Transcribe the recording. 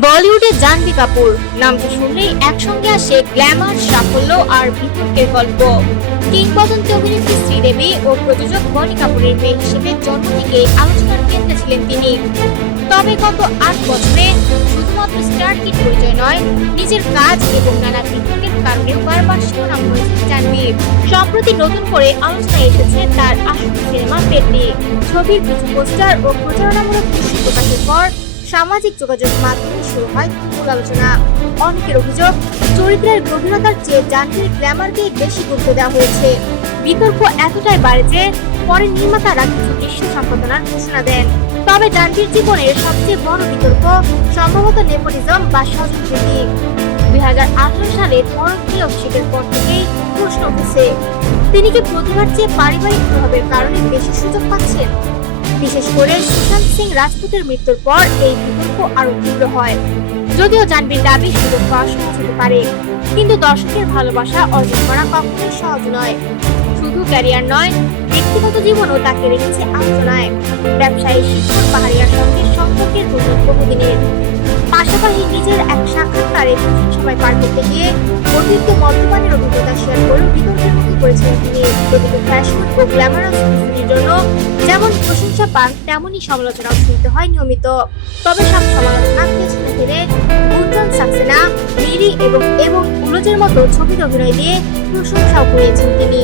বলিউডে জাহ্নবী কাপুর নামটা শুনলেই একসঙ্গে আসে গ্ল্যামার, সাফল্য আর বিতর্কের গল্প। কিংবদন্তি অভিনেত্রী শ্রীদেবী ও প্রযোজক বনি কাপুরের মেয়ে হিসেবে জন্ম থেকে আলোচনার কেন্দ্রে ছিলেন তিনি। তবে গত ৮ বছরে শুধুমাত্র স্টার কিড পরিচয় নয়, নিজের কাজ এবং নানা বিতর্কের কারণে বারবার শিরোনাম হয়েছে জাহ্নবী। সম্প্রতি নতুন করে আলোচনায় এসেছে তার আসল সিনেমা পেতনি। ছবির কিছু পোস্টার ও প্রচারণামূলক দৃশ্য প্রকাশের পর সামাজিক যোগাযোগ মাধ্যমে শুরু হয় তুমুল আলোচনা। অনেকের অভিযোগ, চরিত্রের গভীরতার চেয়ে জাহ্নবীর গ্ল্যামারকে বেশি গুরুত্ব দেওয়া হয়েছে। বিতর্ক এতটাই বাড়ে যে পরে নির্মাতারা কিছু দৃশ্য সম্পাদনার ঘোষণা দেন। তবে জাহ্নবীর জীবনের সবচেয়ে বড় বিতর্ক সম্ভবত নেপোটিজম বা স্বজনপ্রীতি। 2018 সালে ধরনটি অভিষেকের পর থেকেই প্রশ্ন উঠেছে, তিনি কি প্রতিভার চেয়ে পারিবারিক প্রভাবের কারণে বেশি সুযোগ পাচ্ছেন? বিশেষ করে সুশান্ত সিং রাজপুতের মৃত্যুর পর এই বিতর্ক আরো তীব্র হয়। যদিও জাহ্নবীর দাবি সুযোগ পাওয়া সহজ হতে পারে, কিন্তু দর্শকের ভালোবাসা অর্জন করা কখনোই সহজ নয়। শুধু ক্যারিয়ার নয়, ব্যক্তিগত জীবনও তাকে রেখেছে আলোচনায়। ব্যবসায়ী শিক্ষক পাহাড়িয়ার সঙ্গে সম্পর্কের প্রয়োজন বহুদিনের। পাশাপাশি নিজের এক সাক্ষাৎকারে কঠিন সময় পার করতে গিয়ে অতিরিক্ত মদ্যপানের অভিজ্ঞতা শেয়ার করেও বিতর্কের মুখে পড়েছিলেন তিনি। প্রতিটি ফ্যাশন ও গ্ল্যামারাস পরিস্থিতির জন্য যেমন প্রশংসা পান, তেমনই সমালোচনাও শুনতে হয় নিয়মিত। তবে সব সমালোচনা পেছনে ফেলে গুঞ্জন সাক্সেনা, মিরি এবং উলুজের মতো ছবিতে অভিনয় দিয়ে প্রশংসাও করেছেন তিনি।